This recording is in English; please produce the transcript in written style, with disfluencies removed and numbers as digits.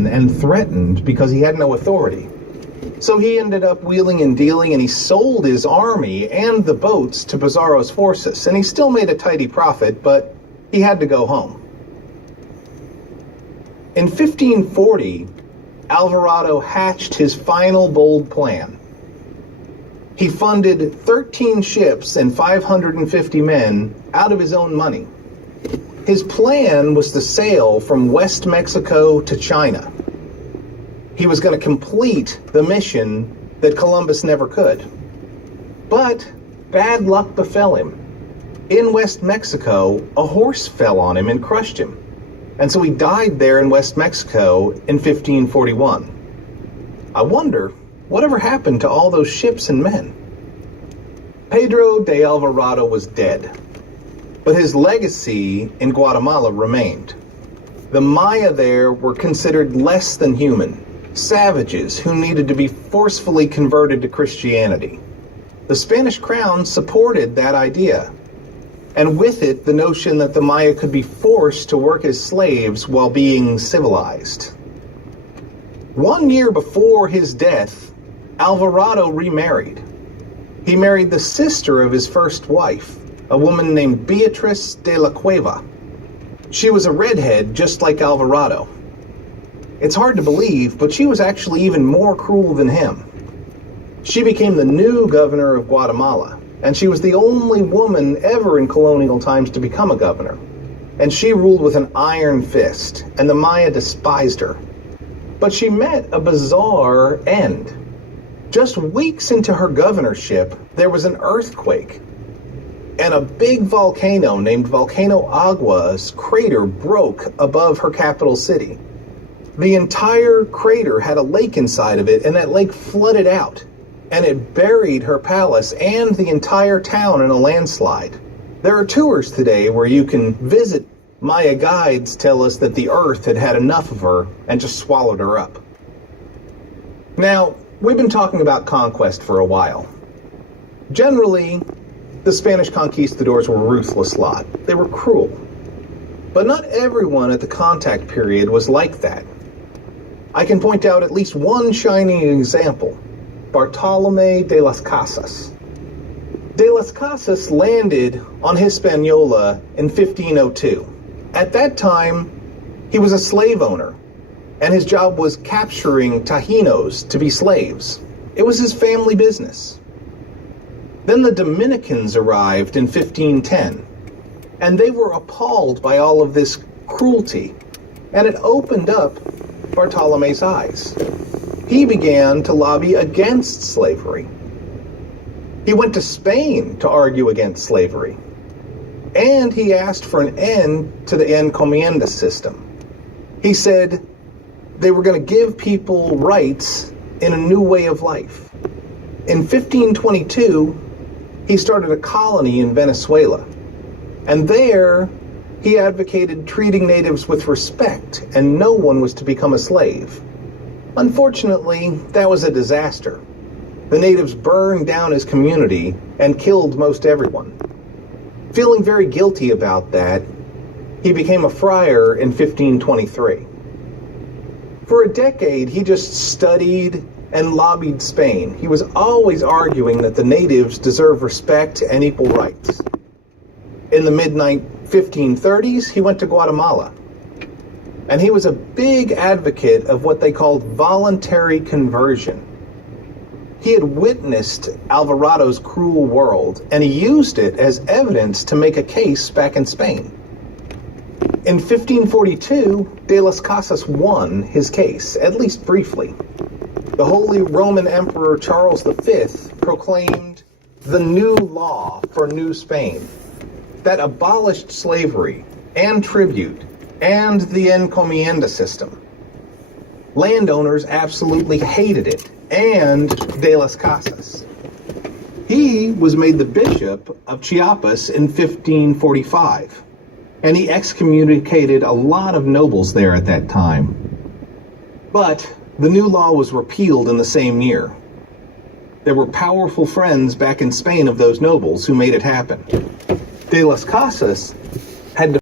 and threatened because he had no authority. So he ended up wheeling and dealing, and he sold his army and the boats to Pizarro's forces, and he still made a tidy profit, but he had to go home. In 1540, Alvarado hatched his final bold plan. He funded 13 ships and 550 men out of his own money. His plan was to sail from West Mexico to China. He was going to complete the mission that Columbus never could. But bad luck befell him. In West Mexico, a horse fell on him and crushed him. And so he died there in West Mexico in 1541. I wonder, whatever happened to all those ships and men? Pedro de Alvarado was dead, but his legacy in Guatemala remained. The Maya there were considered less than human, savages who needed to be forcefully converted to Christianity. The Spanish crown supported that idea, and with it the notion that the Maya could be forced to work as slaves while being civilized. 1 year before his death, Alvarado remarried. He married the sister of his first wife, a woman named Beatriz de la Cueva. She was a redhead just like Alvarado. It's hard to believe, but she was actually even more cruel than him. She became the new governor of Guatemala, and she was the only woman ever in colonial times to become a governor. And she ruled with an iron fist, and the Maya despised her. But she met a bizarre end. Just weeks into her governorship, there was an earthquake, and a big volcano named Volcano Agua's crater broke above her capital city. The entire crater had a lake inside of it, and that lake flooded out, and it buried her palace and the entire town in a landslide. There are tours today where you can visit. Maya guides tell us that the earth had had enough of her and just swallowed her up. Now, we've been talking about conquest for a while. Generally, the Spanish conquistadors were a ruthless lot. They were cruel. But not everyone at the contact period was like that. I can point out at least one shining example: Bartolome de las Casas. De las Casas landed on Hispaniola in 1502. At that time, he was a slave owner, and his job was capturing Taínos to be slaves. It was his family business. Then the Dominicans arrived in 1510, and they were appalled by all of this cruelty, and it opened up Bartolome's eyes. He began to lobby against slavery. He went to Spain to argue against slavery, and he asked for an end to the encomienda system. He said they were going to give people rights in a new way of life. In 1522, he started a colony in Venezuela, and there he advocated treating natives with respect, and no one was to become a slave. Unfortunately, that was a disaster. The natives burned down his community and killed most everyone. Feeling very guilty about that, he became a friar in 1523. For a decade, he just studied and lobbied Spain. He was always arguing that the natives deserve respect and equal rights. In the mid-1530s, he went to Guatemala, and he was a big advocate of what they called voluntary conversion. He had witnessed Alvarado's cruel world, and he used it as evidence to make a case back in Spain. In 1542, de las Casas won his case, at least briefly. The Holy Roman Emperor Charles V proclaimed the new law for New Spain that abolished slavery and tribute and the encomienda system. Landowners absolutely hated it, and de las Casas. He was made the bishop of Chiapas in 1545, and he excommunicated a lot of nobles there at that time. But the new law was repealed in the same year. There were powerful friends back in Spain of those nobles who made it happen. De las Casas had